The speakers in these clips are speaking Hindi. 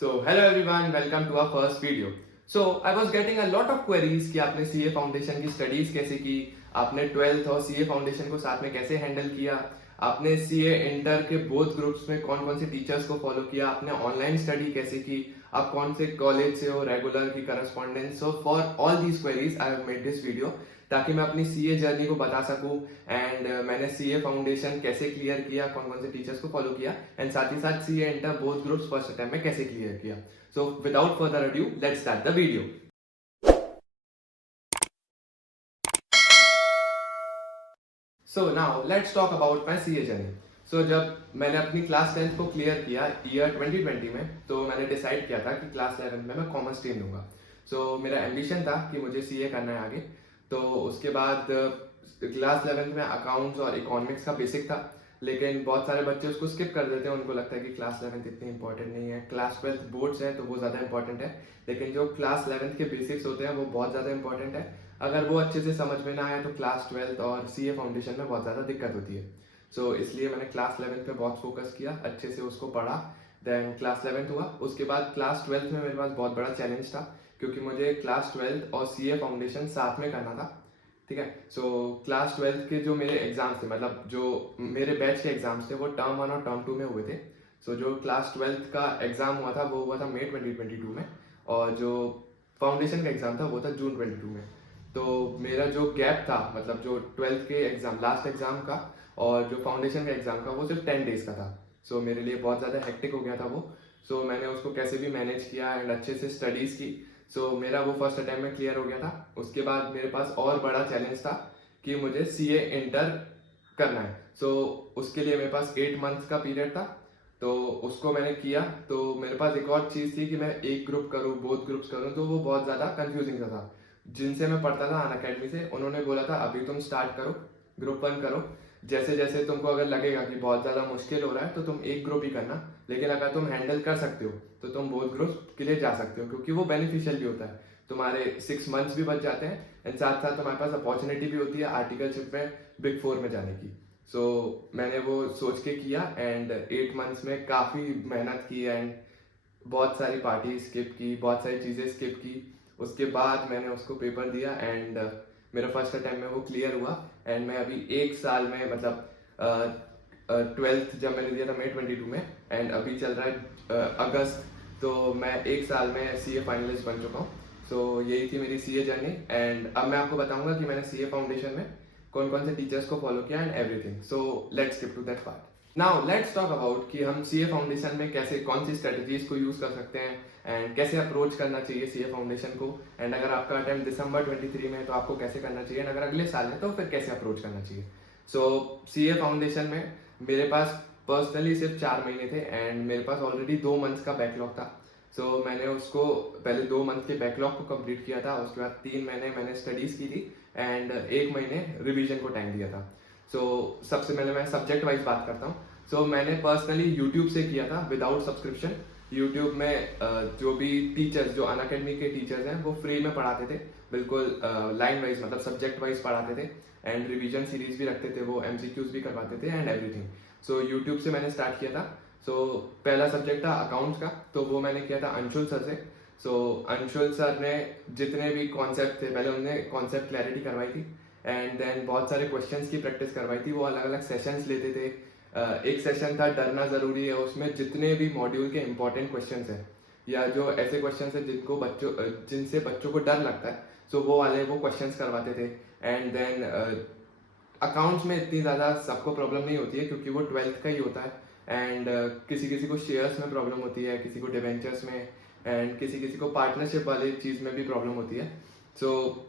So hello everyone, welcome to our first video. So I was getting a lot of queries कि आपने CA फाउंडेशन की स्टडीज कैसे की, आपने 12th और CA फाउंडेशन को साथ में कैसे हैंडल किया, आपने CA इंटर के बोथ ग्रुप्स में कौन कौन से टीचर्स को फॉलो किया, आपने ऑनलाइन स्टडी कैसे की, आप कौन से कॉलेज से हो, रेगुलर की correspondence. So for all these queries I have made this video ताकि मैं अपनी CA जर्नी को बता सकूं एंड मैंने CA फाउंडेशन कैसे क्लियर किया, कौन कौन से टीचर्स को फॉलो किया एंड साथ ही साथ CA inter both groups first attempt में कैसे क्लियर किया. So without further adieu let's start the video. So now let's talk about my CA journey. So जब मैंने अपनी क्लास 10th को क्लियर किया ईयर 2020 में, तो मैंने डिसाइड किया था कि क्लास 11 में मैं कॉमर्स स्ट्रीम लूंगा. सो मेरा एम्बिशन था कि मुझे CA करना है आगे. तो उसके बाद क्लास 11th में अकाउंट्स और इकोनॉमिक्स का बेसिक था, लेकिन बहुत सारे बच्चे उसको स्किप कर देते हैं. उनको लगता है कि क्लास 11th इतनी इंपॉर्टेंट नहीं है, क्लास 12th बोर्ड्स है तो वो ज़्यादा इंपॉर्टेंट है. लेकिन जो क्लास 11th के बेसिक्स होते हैं वो बहुत ज़्यादा इंपॉर्टेंट है. अगर वो अच्छे से समझ में ना आए तो क्लास 12th और CA फाउंडेशन में बहुत ज़्यादा दिक्कत होती है. सो इसलिए मैंने क्लास 11th पे बहुत फोकस किया, अच्छे से उसको पढ़ा. देन क्लास 11th हुआ, उसके बाद क्लास 12th में मेरे पास बहुत बड़ा चैलेंज था क्योंकि मुझे क्लास 12th और CA फाउंडेशन साथ में करना था. ठीक है. सो क्लास 12th के जो मेरे एग्जाम्स थे, मतलब जो मेरे बैच के एग्जाम्स थे, वो टर्म 1 और टर्म 2 में हुए थे. सो जो क्लास 12th का एग्जाम हुआ था वो हुआ था मई 2022 में, और जो फाउंडेशन का एग्जाम था वो था जून 22 में. तो मेरा जो गैप था, मतलब जो 12th के एग्जाम लास्ट एग्जाम का और जो फाउंडेशन का एग्जाम का, वो सिर्फ 10 डेज का था. सो मेरे लिए बहुत ज़्यादा हेक्टिक हो गया था वो. सो मैंने उसको कैसे भी मैनेज किया एंड अच्छे से स्टडीज़ की. सो मेरा वो फर्स्ट अटैम्प्ट में क्लियर हो गया था. उसके बाद मेरे पास और बड़ा चैलेंज था कि मुझे CA इंटर करना है. सो उसके लिए मेरे पास 8 मंथ्स का पीरियड था, तो उसको मैंने किया. तो मेरे पास एक और चीज़ थी कि मैं एक ग्रुप करूँ, बोथ ग्रुप्स करूँ, तो वो बहुत ज़्यादा कंफ्यूजिंग सा था. जिनसे मैं पढ़ता था अनअकैडमी से, उन्होंने बोला था अभी तुम स्टार्ट करो, ग्रुप 1 करो. जैसे जैसे तुमको अगर लगेगा कि बहुत ज़्यादा मुश्किल हो रहा है तो तुम एक ग्रुप ही करना, लेकिन अगर तुम हैंडल कर सकते हो तो तुम बोथ ग्रुप के लिए जा सकते हो, क्योंकि वो बेनिफिशियल भी होता है. तुम्हारे 6 मंथ्स भी बच जाते हैं एंड साथ साथ तुम्हारे पास अपॉर्चुनिटी भी होती है आर्टिकलशिप में बिग 4 में जाने की. सो मैंने वो सोच के किया एंड 8 मंथ्स में काफ़ी मेहनत की एंड बहुत सारी पार्टी स्किप की, बहुत सारी चीज़ें स्किप की. उसके बाद मैंने उसको पेपर दिया एंड मेरा फर्स्ट अटैम्प्ट में वो क्लियर हुआ. एंड मैं अभी एक साल में, मतलब 12th जब मैंने दिया था मई 22 में एंड अभी चल रहा है अगस्त, तो मैं एक साल में CA फाइनलिस्ट बन चुका हूँ. सो यही थी मेरी CA जर्नी एंड अब मैं आपको बताऊंगा कि मैंने CA फाउंडेशन में कौन कौन से टीचर्स को फॉलो किया and everything. So let's skip to that part. Now let's talk about कि हम CA फाउंडेशन में कैसे, कौन सी स्ट्रेटजीज को यूज कर सकते हैं एंड कैसे अप्रोच करना चाहिए CA फाउंडेशन को. एंड अगर आपका अटेम्प्ट दिसंबर 23 में है तो आपको कैसे करना चाहिए, एंड अगर अगले साल है तो फिर कैसे अप्रोच करना चाहिए. सो CA फाउंडेशन में मेरे पास पर्सनली सिर्फ 4 महीने थे एंड मेरे पास ऑलरेडी 2 मंथ्स का बैकलॉग था. सो मैंने उसको पहले 2 मंथ के बैकलॉग को कंप्लीट किया था. उसके बाद 3 महीने मैंने स्टडीज की थी एंड 1 महीने रिवीजन को टाइम दिया था. सो सबसे पहले मैं सब्जेक्ट वाइज बात करता हूँ. सो मैंने पर्सनली यूट्यूब से किया था विदाउट सब्सक्रिप्शन. यूट्यूब में जो भी टीचर्स, जो अनअकैडमी के टीचर्स हैं, वो फ्री में पढ़ाते थे, बिल्कुल लाइन वाइज, मतलब सब्जेक्ट वाइज पढ़ाते थे एंड रिवीजन सीरीज भी रखते थे, वो MCQs भी करवाते थे एंड एवरीथिंग. सो यूट्यूब से मैंने स्टार्ट किया था. सो पहला सब्जेक्ट था अकाउंट्स का, तो वो मैंने किया था अंशुल सर से. सो अंशुल सर ने जितने भी कॉन्सेप्ट थे, पहले उन्होंने कॉन्सेप्ट क्लैरिटी करवाई थी एंड देन बहुत सारे क्वेश्चंस की प्रैक्टिस करवाई थी. वो अलग अलग सेशंस लेते थे. एक सेशन था डरना ज़रूरी है, उसमें जितने भी मॉड्यूल के इंपॉर्टेंट क्वेश्चंस हैं या जो ऐसे क्वेश्चंस हैं जिनसे बच्चों को डर लगता है, सो वो वाले वो क्वेश्चंस करवाते थे. एंड देन अकाउंट्स में इतनी ज़्यादा सबको प्रॉब्लम नहीं होती है क्योंकि वो 12th का ही होता है एंड किसी किसी को शेयर्स में प्रॉब्लम होती है, किसी को डिवेंचर्स में एंड किसी किसी को पार्टनरशिप वाली चीज़ में भी प्रॉब्लम होती है. सो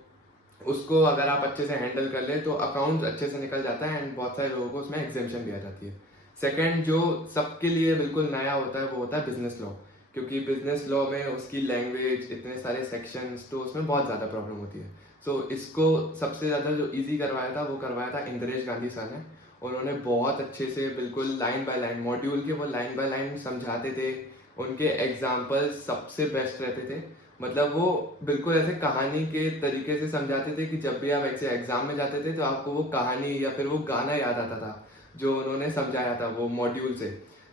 उसको अगर आप अच्छे से हैंडल कर ले तो अकाउंट अच्छे से निकल जाता है एंड बहुत सारे लोगों को उसमें एग्जेम्पशन भी आ जाती है. सेकंड जो सबके लिए बिल्कुल नया होता है वो होता है बिजनेस लॉ, क्योंकि बिजनेस लॉ में उसकी लैंग्वेज, इतने सारे सेक्शंस, तो उसमें बहुत ज़्यादा प्रॉब्लम होती है. सो इसको सबसे ज़्यादा जो इजी करवाया था वो करवाया था इंद्रेश गांधी सर ने. उन्होंने बहुत अच्छे से बिल्कुल लाइन बाय लाइन मॉड्यूल के वो लाइन बाय लाइन समझाते थे. उनके एग्जाम्पल्स सबसे बेस्ट रहते थे. मतलब वो बिल्कुल ऐसे कहानी के तरीके से समझाते थे कि जब भी आप ऐसे एग्जाम में जाते थे तो आपको वो कहानी या फिर वो गाना याद आता था जो उन्होंने समझाया था वो मॉड्यूल से.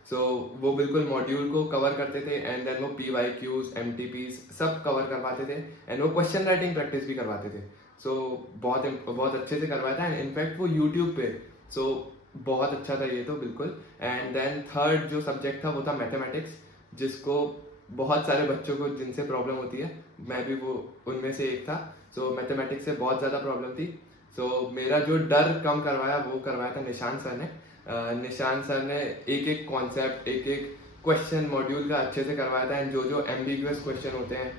सो वो बिल्कुल मॉड्यूल को कवर करते थे एंड देन वो PYQs MTPs सब कवर करवाते थे एंड वो क्वेश्चन राइटिंग प्रैक्टिस भी करवाते थे। सो बहुत अच्छे से करवाया था एंड इनफैक्ट वो यूट्यूब पे। सो बहुत अच्छा था ये तो बिल्कुल। एंड देन थर्ड जो सब्जेक्ट था वो था मैथमेटिक्स, जिसको बहुत सारे बच्चों को जिनसे प्रॉब्लम होती है, मैं भी वो उनमें से एक था। सो मैथमेटिक्स से बहुत ज़्यादा प्रॉब्लम थी। सो मेरा जो डर कम करवाया वो करवाया था निशांत सर ने। निशांत सर ने एक एक कॉन्सेप्ट एक एक क्वेश्चन मॉड्यूल का अच्छे से करवाया था एंड जो जो एम्बिगुअस क्वेश्चन होते हैं,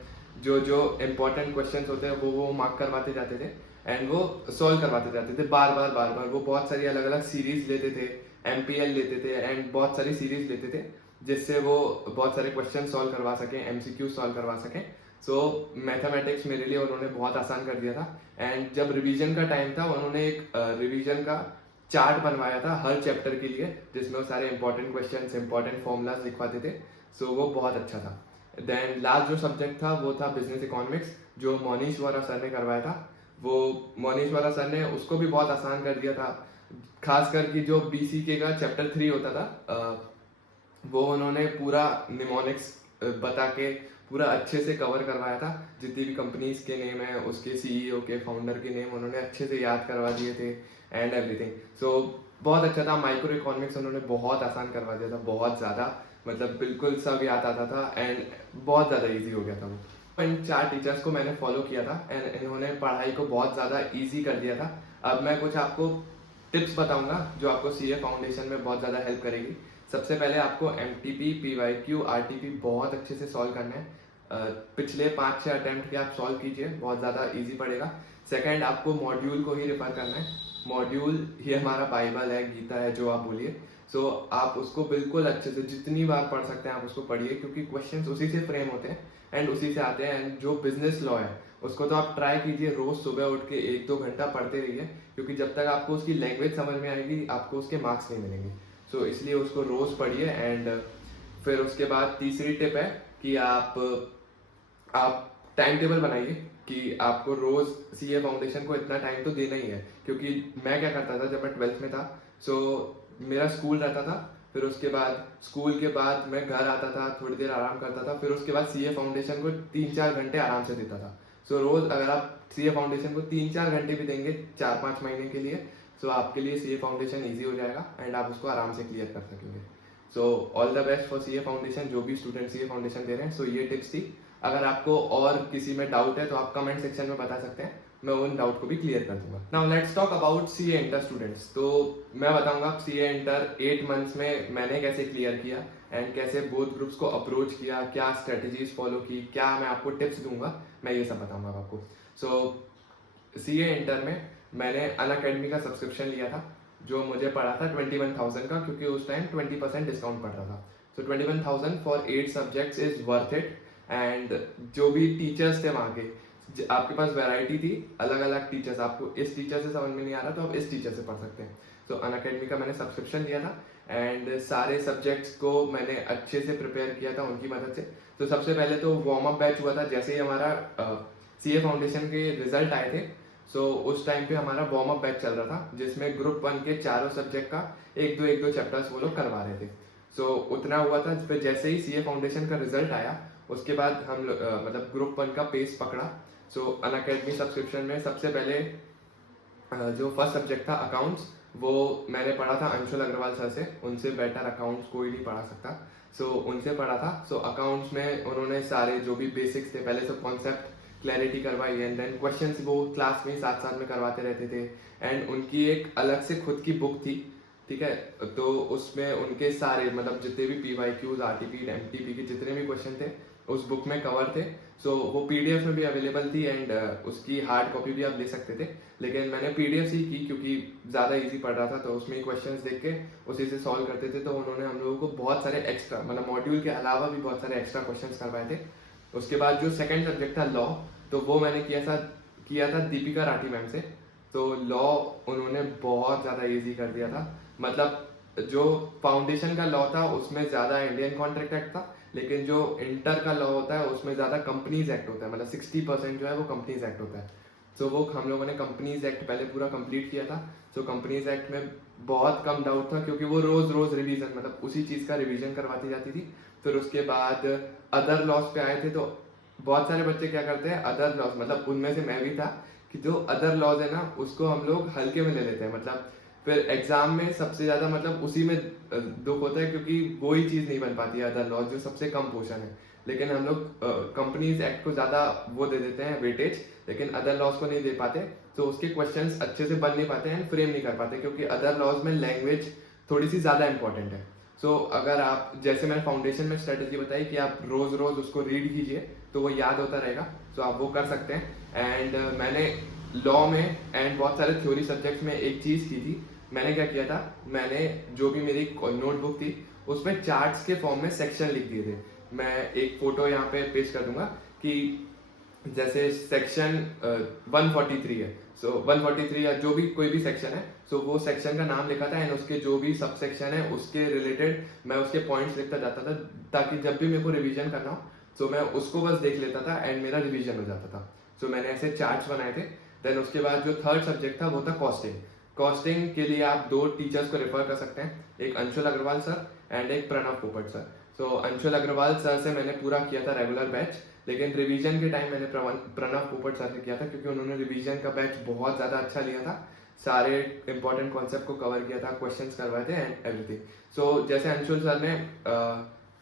जो जो इम्पोर्टेंट क्वेश्चन होते हैं वो मार्क करवाते जाते थे एंड वो सॉल्व करवाते जाते थे बार बार। वो बहुत सारी अलग अलग सीरीज लेते थे, MPL लेते थे एंड बहुत सारी सीरीज लेते थे जिससे वो बहुत सारे क्वेश्चन सॉल्व करवा सकें, MCQ सॉल्व करवा सकें। सो मैथमेटिक्स मेरे लिए उन्होंने बहुत आसान कर दिया था एंड जब रिवीजन का टाइम था उन्होंने एक रिवीजन का चार्ट बनवाया था हर चैप्टर के लिए, जिसमें वो सारे इंपॉर्टेंट क्वेश्चंस इंपॉर्टेंट फॉर्मूलाज लिखवाते थे। सो वो बहुत अच्छा था। देन लास्ट जो सब्जेक्ट था वो था बिजनेस इकोनॉमिक्स, जो मोनीश वोरा सर ने करवाया था। वो मोनीश वोरा सर ने उसको भी बहुत आसान कर दिया था, खासकर कि जो BCK का चैप्टर 3 होता था वो उन्होंने पूरा निमोनिक्स बता के पूरा अच्छे से कवर करवाया था। जितनी भी कंपनीज के नेम है, उसके CEO के फाउंडर के नेम उन्होंने अच्छे से याद करवा दिए थे एंड एवरीथिंग। सो बहुत अच्छा था। माइक्रो इकोनॉमिक्स उन्होंने बहुत आसान करवा दिया था, बहुत ज़्यादा, मतलब बिल्कुल सब याद आता था एंड बहुत ज़्यादा इजी हो गया था वो। इन 4 टीचर्स को मैंने फॉलो किया था एंड इन्होंने पढ़ाई को बहुत ज़्यादा ईजी कर दिया था। अब मैं कुछ आपको टिप्स बताऊंगा जो आपको CA फाउंडेशन में बहुत ज़्यादा हेल्प करेगी। सबसे पहले आपको MTP PYQ RTP बहुत अच्छे से सॉल्व करना है। पिछले 5-6 अटेम्प्ट के आप सॉल्व कीजिए, बहुत ज़्यादा इजी पड़ेगा। सेकंड, आपको मॉड्यूल को ही रेफर करना है। मॉड्यूल ही हमारा बाइबल है, गीता है, जो आप बोलिए। सो आप उसको बिल्कुल अच्छे से जितनी बार पढ़ सकते हैं आप उसको पढ़िए, क्योंकि क्वेश्चंस उसी से फ्रेम होते हैं एंड उसी से आते हैं। एंड जो बिजनेस लॉ है उसको तो आप ट्राई कीजिए, रोज सुबह उठ के 1-2 घंटा पढ़ते रहिए, क्योंकि जब तक आपको उसकी लैंग्वेज समझ में आएगी आपको उसके मार्क्स नहीं मिलेंगे। सो इसलिए उसको रोज पढ़िए। एंड फिर उसके बाद तीसरी टिप है कि आप टाइम टेबल बनाइए कि आपको रोज CA फाउंडेशन को इतना टाइम तो देना ही है। क्योंकि मैं क्या करता था जब मैं 12th में था, सो मेरा स्कूल रहता था, फिर उसके बाद स्कूल के बाद मैं घर आता था, थोड़ी देर आराम करता था, फिर उसके बाद CA फाउंडेशन को 3-4 घंटे आराम से देता था। सो रोज अगर आप CA फाउंडेशन को 3-4 घंटे भी देंगे 4-5 महीने के लिए, सो आपके लिए CA फाउंडेशन ईजी हो जाएगा एंड आप उसको आराम से क्लियर कर सकेंगे। So all the best for CA foundation, जो भी स्टूडेंट CA फाउंडेशन दे रहे हैं। सो ये टिप्स थी। अगर आपको और किसी में डाउट है तो आप कमेंट सेक्शन में बता सकते हैं, मैं उन डाउट को भी क्लियर कर दूंगा। Now let's talk about CA inter students. तो मैं बताऊंगा CA इंटर 8 मंथ्स में मैंने कैसे क्लियर किया एंड कैसे बोथ ग्रुप्स को अप्रोच किया, क्या स्ट्रेटेजीज फॉलो की, क्या मैं आपको टिप्स दूंगा, मैं ये सब बताऊंगा आपको। सो CA इंटर में मैंने अनअकैडमी का सब्सक्रिप्शन लिया था, जो मुझे पड़ा था 21,000 का, क्योंकि उस टाइम 20% डिस्काउंट पड़ रहा था। सो 21,000 for 8 subjects is worth it. And जो भी टीचर्स थे वहाँ के, आपके पास वैरायटी थी, अलग अलग टीचर्स, आपको इस टीचर से समझ में नहीं आ रहा तो आप इस टीचर से पढ़ सकते हैं। सो अनअकैडमी का मैंने सब्सक्रिप्शन लिया था एंड सारे सब्जेक्ट्स को मैंने अच्छे से प्रिपेयर किया था उनकी मदद से। तो सबसे पहले तो वार्म अप बैच हुआ था जैसे ही हमारा CA फाउंडेशन के रिजल्ट आए थे। सो उस टाइम पे हमारा वार्म अप बैच चल रहा था, जिसमें ग्रुप 1 के चारों सब्जेक्ट का एक दो चैप्टर्स वो लोग करवा रहे थे। सो उतना हुआ था। फिर जैसे ही CA फाउंडेशन का रिजल्ट आया उसके बाद हम मतलब ग्रुप 1 का पेस पकड़ा। सो अनअकैडमी सब्सक्रिप्शन में सबसे पहले जो फर्स्ट सब्जेक्ट था अकाउंट्स, वो मैंने पढ़ा था अंशुल अग्रवाल सर से। उनसे बेटर अकाउंट्स कोई नहीं पढ़ा सकता। सो उनसे पढ़ा था। सो अकाउंट्स में उन्होंने सारे जो भी बेसिक्स थे पहले सब कॉन्सेप्ट क्लैरिटी करवाई एंड देन क्वेश्चंस वो क्लास में साथ साथ में करवाते रहते थे। एंड उनकी एक अलग से खुद की बुक थी, ठीक है। तो उसमें उनके सारे मतलब जितने भी PYQs RTP MTP के जितने भी क्वेश्चन थे उस बुक में कवर थे। सो वो PDF में भी अवेलेबल थी एंड उसकी हार्ड कॉपी भी आप ले सकते थे, लेकिन मैंने PDF ही की क्योंकि ज़्यादा इजी पड़ रहा था। तो उसमें क्वेश्चंस देख के उसी से सॉल्व करते थे। तो उन्होंने हम लोगों को बहुत सारे एक्स्ट्रा मतलब मॉड्यूल के अलावा भी बहुत सारे एक्स्ट्रा क्वेश्चंस करवाए थे। उसके बाद जो सेकंड सब्जेक्ट था लॉ, तो वो मैंने किया था दीपिका राठी मैम से। तो लॉ उन्होंने बहुत ज़्यादा इजी कर दिया था। मतलब जो फाउंडेशन का लॉ था उसमें ज़्यादा इंडियन कॉन्ट्रैक्ट एक्ट था, लेकिन जो इंटर का लॉ होता है उसमें ज़्यादा कंपनीज एक्ट होता है। मतलब 60% जो है वो कंपनीज एक्ट होता है। सो वो हम लोगों ने कंपनीज एक्ट पहले पूरा कंप्लीट किया था। सो कंपनीज एक्ट में बहुत कम डाउट था, क्योंकि वो रोज रोज रिवीजन, मतलब उसी चीज़ का रिवीजन करवाती जाती थी। फिर उसके बाद अदर लॉज पे आए थे, तो बहुत सारे बच्चे क्या करते हैं, अदर लॉज, मतलब उनमें से मैं भी था, कि जो अदर लॉज है ना उसको हम लोग हल्के में ले लेते हैं। मतलब फिर एग्जाम में सबसे ज्यादा मतलब उसी में दुख होता है, क्योंकि वो ही चीज नहीं बन पाती है अदर लॉज, जो सबसे कम पोर्शन है। लेकिन हम लोग कंपनीज एक्ट को ज्यादा वो दे देते हैं वेटेज, लेकिन अदर लॉज को नहीं दे पाते। तो उसके क्वेश्चंस अच्छे से बन नहीं पाते एंड फ्रेम नहीं कर पाते, क्योंकि अदर लॉज में लैंग्वेज थोड़ी सी ज्यादा इंपॉर्टेंट है। सो अगर आप, जैसे मैंने फाउंडेशन में स्ट्रेटेजी बताई कि आप रोज रोज उसको रीड कीजिए तो वो याद होता रहेगा, तो आप वो कर सकते हैं। एंड मैंने लॉ में एंड बहुत सारे थ्योरी सब्जेक्ट्स में एक चीज की थी। मैंने क्या किया था, मैंने जो भी मेरी नोटबुक थी उसमें चार्ट्स के फॉर्म में सेक्शन लिख दिए थे। मैं एक फोटो यहाँ पे पेश कर दूंगा कि जैसे सेक्शन 143 है, सो 143 या जो भी कोई भी सेक्शन है, सो वो सेक्शन का नाम लिखा था एंड उसके जो भी सब सेक्शन है उसके रिलेटेड मैं उसके पॉइंट्स लिखता जाता था, ताकि जब भी मेरे को रिवीजन करना हो तो मैं उसको बस देख लेता था एंड मेरा रिवीजन हो जाता था। सो मैंने ऐसे चार्ट्स बनाए थे। देन उसके बाद जो थर्ड सब्जेक्ट था वो था कॉस्टिंग। कॉस्टिंग के लिए आप दो टीचर्स को रेफर कर सकते हैं, एक अंशुल अग्रवाल सर एंड एक प्रणव पोपट सर। सो अंशुल अग्रवाल सर से मैंने पूरा किया था रेगुलर बैच, लेकिन रिवीजन के टाइम मैंने प्रणव पोपट सर से किया था, क्योंकि उन्होंने रिवीजन का बैच बहुत ज़्यादा अच्छा लिया था, सारे इंपॉर्टेंट कॉन्सेप्ट को कवर किया था, क्वेश्चंस करवाए थे एंड एवरीथिंग। सो जैसे अंशुल सर ने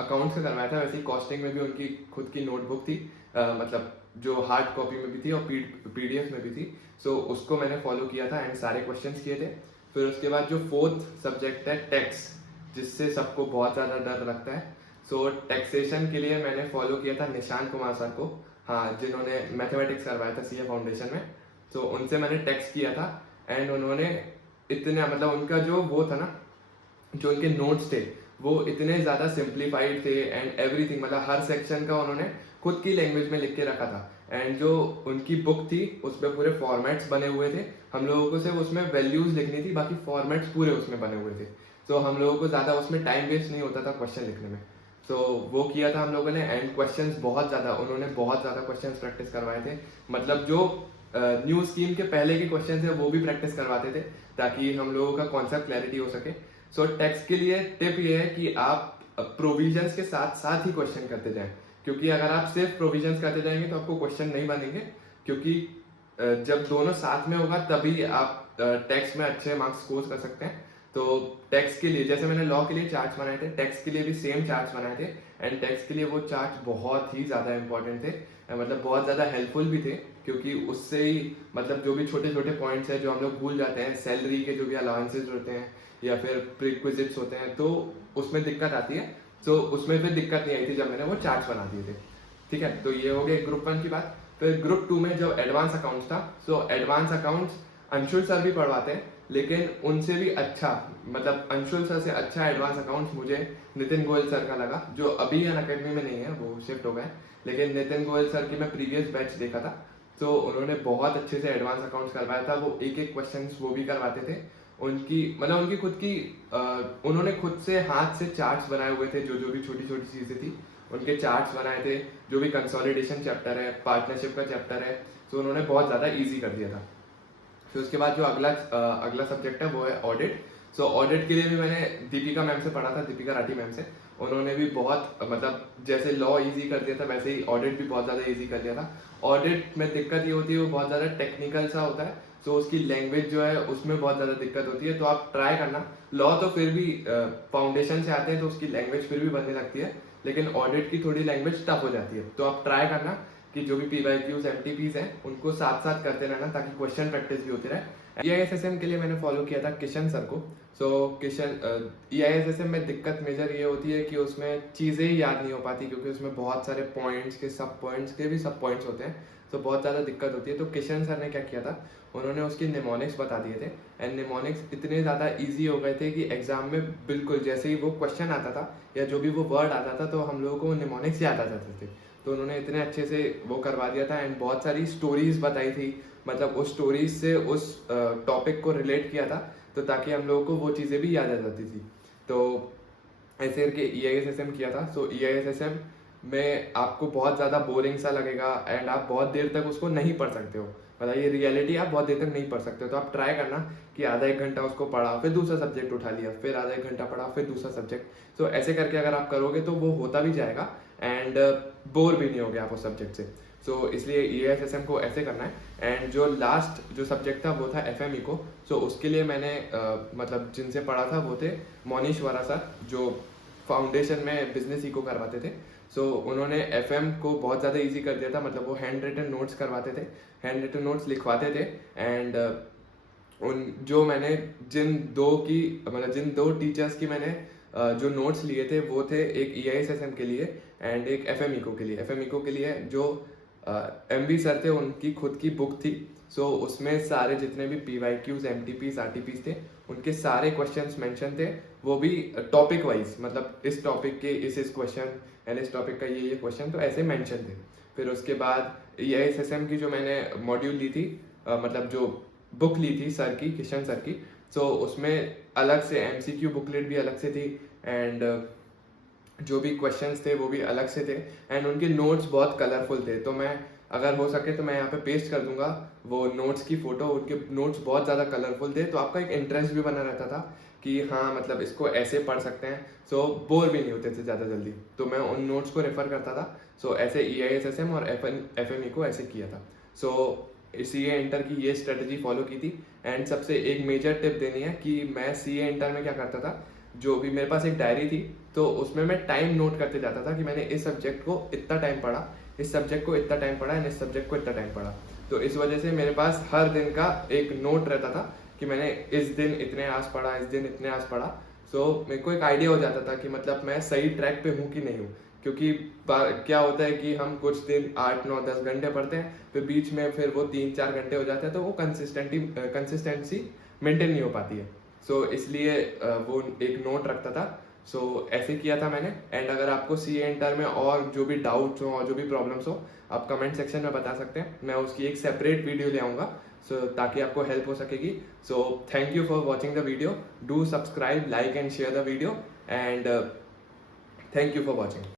अकाउंट्स का करवाया था, वैसे ही कॉस्टिंग में भी उनकी खुद की नोटबुक थी, मतलब जो हार्ड कॉपी में भी थी और पीडीएफ में भी थी। सो उसको मैंने फॉलो किया था एंड सारे क्वेश्चंस किए थे। फिर उसके बाद जो फोर्थ सब्जेक्ट है टैक्स, जिससे सबको बहुत ज़्यादा डर लगता है। सो टैक्सेशन के लिए मैंने फॉलो किया था निशांत कुमार सर को, हाँ, जिन्होंने मैथमेटिक्स करवाया था सीए फाउंडेशन में। तो उनसे मैंने टैक्स किया था एंड उन्होंने इतना, मतलब उनका जो वो था ना, जो उनके नोट्स थे वो इतने ज़्यादा सिंप्लीफाइड थे एंड एवरीथिंग, मतलब हर सेक्शन का उन्होंने खुद की लैंग्वेज में लिख के रखा था। एंड जो उनकी बुक थी उसमें पूरे फॉर्मेट्स बने हुए थे, हम लोगों को सिर्फ उसमें वैल्यूज लिखनी थी, बाकी फॉर्मेट्स पूरे उसमें बने हुए थे। तो हम लोगों को ज़्यादा उसमें टाइम वेस्ट नहीं होता था क्वेश्चन लिखने में। तो वो किया था हम लोगों ने एंड क्वेश्चंस बहुत ज़्यादा, उन्होंने बहुत ज़्यादा क्वेश्चंस प्रैक्टिस करवाए थे। मतलब जो न्यू स्कीम के पहले के क्वेश्चन थे वो भी प्रैक्टिस करवाते थे, ताकि हम लोगों का कॉन्सेप्ट क्लैरिटी हो सके। सो टैक्स के लिए टिप ये है कि आप प्रोविजंस के साथ साथ ही क्वेश्चन करते जाएं, क्योंकि अगर आप सिर्फ प्रोविजंस करते जाएंगे तो आपको क्वेश्चन नहीं बनेंगे, क्योंकि जब दोनों साथ में होगा तभी आप टैक्स में अच्छे मार्क्स स्कोर कर सकते हैं। तो टैक्स के लिए, जैसे मैंने लॉ के लिए चार्ट्स बनाए थे, टैक्स के लिए भी सेम चार्ट्स बनाए थे एंड टैक्स के लिए वो चार्ट्स बहुत ही ज़्यादा इंपॉर्टेंट थे, मतलब बहुत ज़्यादा हेल्पफुल भी थे, क्योंकि उससे ही मतलब जो भी छोटे छोटे पॉइंट्स हैं जो हम लोग भूल जाते हैं, सैलरी के जो भी अलाउंसेस होते हैं या फिर प्रीक्विजिट्स होते हैं, तो उसमें दिक्कत आती है। तो उसमें फिर दिक्कत नहीं आई थी जब मैंने वो चार्ट्स बना दिए थे। ठीक है, तो ये हो गया ग्रुप 1 की बात। फिर ग्रुप 2 में जो एडवांस अकाउंट्स था, so advance accounts Anshul sir भी पढ़वाते हैं, लेकिन उनसे भी अच्छा, मतलब अंशुल सर से अच्छा एडवांस अकाउंट्स मुझे नितिन गोयल सर का लगा, जो अभी अन अकेडमी में नहीं है, वो शिफ्ट हो गए। लेकिन नितिन गोयल सर की मैं प्रीवियस बैच देखा था, तो उन्होंने बहुत अच्छे से एडवांस अकाउंट्स करवाया था। वो एक एक क्वेश्चन वो भी करवाते थे। उनकी मतलब उनकी खुद की उन्होंने खुद से हाथ से चार्ट्स बनाए हुए थे, जो जो भी छोटी छोटी चीज़ें थी उनके चार्ट्स बनाए थे। जो भी कंसोलिडेशन चैप्टर है, पार्टनरशिप का चैप्टर है, तो उन्होंने बहुत ज़्यादा ईजी कर दिया था। फिर उसके बाद जो अगला सब्जेक्ट है वो है ऑडिट। सो ऑडिट के लिए भी मैंने दीपिका मैम से पढ़ा था, दीपिका राठी मैम से। उन्होंने भी बहुत मतलब जैसे लॉ इजी कर दिया था, वैसे ही ऑडिट भी बहुत ज़्यादा इजी कर दिया था। ऑडिट में दिक्कत ये होती है, वो बहुत ज़्यादा टेक्निकल सा होता है, सो उसकी लैंग्वेज जो है उसमें बहुत ज़्यादा दिक्कत होती है। तो आप ट्राई करना, लॉ तो फिर भी फाउंडेशन से आते हैं तो उसकी लैंग्वेज फिर भी बनने लगती है, लेकिन ऑडिट की थोड़ी लैंग्वेज टफ हो जाती है। तो आप ट्राई करना कि जो भी पीवाईक्यूज एमटीपीज हैं उनको साथ साथ करते रहना, ताकि क्वेश्चन प्रैक्टिस भी होती रहे। ईआईएसएसएम के लिए मैंने फॉलो किया था किशन सर को। सो किशन, ईआईएसएसएम में दिक्कत मेजर ये होती है कि उसमें चीज़ें ही याद नहीं हो पाती, क्योंकि उसमें बहुत सारे पॉइंट्स के सब पॉइंट्स के भी सब पॉइंट्स होते हैं, तो बहुत ज़्यादा दिक्कत होती है। तो किशन सर ने क्या किया था, उन्होंने उसकी निमोनिक्स बता दिए थे एंड निमोनिक्स इतने ज़्यादा ईजी हो गए थे कि एग्जाम में बिल्कुल जैसे ही वो क्वेश्चन आता था या जो भी वो वर्ड आता था, तो हम लोगों को निमोनिक्स याद आ जाते थे। तो उन्होंने इतने अच्छे से वो करवा दिया था एंड बहुत सारी स्टोरीज बताई थी, मतलब उस स्टोरीज से उस टॉपिक को रिलेट किया था, तो ताकि हम लोगों को वो चीज़ें भी याद आ जाती थी। तो ऐसे करके ईआईएसएसएम किया था। सो ईआईएसएसएम में आपको बहुत ज़्यादा बोरिंग सा लगेगा एंड आप बहुत देर तक उसको नहीं पढ़ सकते हो, मतलब ये रियलिटी आप बहुत देर तक नहीं पढ़ सकते हो। तो आप ट्राई करना कि आधा एक घंटा उसको पढ़ा, फिर दूसरा सब्जेक्ट उठा लिया, फिर आधा एक घंटा पढ़ा, फिर दूसरा सब्जेक्ट। तो ऐसे करके अगर आप करोगे तो वो होता भी जाएगा एंड बोर भी नहीं होगे आप उस सब्जेक्ट से। सो इसलिए EASSM को ऐसे करना है। एंड जो लास्ट जो सब्जेक्ट था वो था FME को। सो उसके लिए मैंने मतलब जिनसे पढ़ा था वो थे मोनीश वरा सर, जो फाउंडेशन में बिजनेस इको करवाते थे। सो उन्होंने FM को बहुत ज़्यादा इजी कर दिया था। मतलब वो हैंड रिटन नोट्स करवाते थे, हैंड रिटन नोट्स लिखवाते थे। एंड उन जो मैंने जिन दो टीचर्स की मैंने जो नोट्स लिए थे वो थे एक EISSM के लिए एंड एक FMECO के लिए। FMECO के लिए जो MB सर थे उनकी खुद की बुक थी। सो उसमें सारे जितने भी PYQs, MTPs, RTPs थे उनके सारे क्वेश्चंस मेंशन थे, वो भी टॉपिक वाइज। मतलब इस टॉपिक के इस क्वेश्चन एंड इस टॉपिक का ये क्वेश्चन, तो ऐसे मेंशन थे। फिर उसके बाद EISSM की जो मैंने मॉड्यूल ली थी, मतलब जो बुक ली थी सर की, किशन सर की, सो उसमें अलग से MCQ बुकलेट भी अलग से थी एंड जो भी क्वेश्चंस थे वो भी अलग से थे एंड उनके नोट्स बहुत कलरफुल थे। तो मैं अगर हो सके तो मैं यहाँ पे पेस्ट कर दूंगा वो नोट्स की फोटो। उनके नोट्स बहुत ज़्यादा कलरफुल थे, तो आपका एक इंटरेस्ट भी बना रहता था कि हाँ मतलब इसको ऐसे पढ़ सकते हैं। सो बोर भी नहीं होते थे ज़्यादा जल्दी, तो मैं उन नोट्स को रेफर करता था। सो ऐसे EISSM और FME को ऐसे किया था। सो CA इंटर की ये स्ट्रेटजी फॉलो की थी। एंड सबसे एक मेजर टिप देनी है कि मैं CA इंटर में क्या करता था, जो भी मेरे पास एक डायरी थी तो उसमें मैं टाइम नोट करते जाता था कि मैंने इस सब्जेक्ट को इतना टाइम पढ़ा, इस सब्जेक्ट को इतना टाइम पढ़ा एंड इस सब्जेक्ट को इतना टाइम पढ़ा। तो इस वजह से मेरे पास हर दिन का एक नोट रहता था कि मैंने इस दिन इतने आवर्स पढ़ा, इस दिन इतने आवर्स पढ़ा। सो मेरे को एक आइडिया हो जाता था कि मतलब मैं सही ट्रैक पे हूँ कि नहीं हूँ। क्योंकि क्या होता है कि हम कुछ दिन 8, 9, 10 घंटे पढ़ते हैं, फिर बीच में फिर वो 3, 4 घंटे हो जाते हैं, तो वो कंसिस्टेंसी मेंटेन नहीं हो पाती है। सो इसलिए वो एक नोट रखता था। सो ऐसे किया था मैंने। एंड अगर आपको CA इंटर में और जो भी डाउट्स हो और जो भी प्रॉब्लम्स हो, आप कमेंट सेक्शन में बता सकते हैं। मैं उसकी एक सेपरेट वीडियो ले आऊँगा ताकि आपको हेल्प हो सकेगी। So thank you for watching the video. Do subscribe, like and share the video and thank you for watching.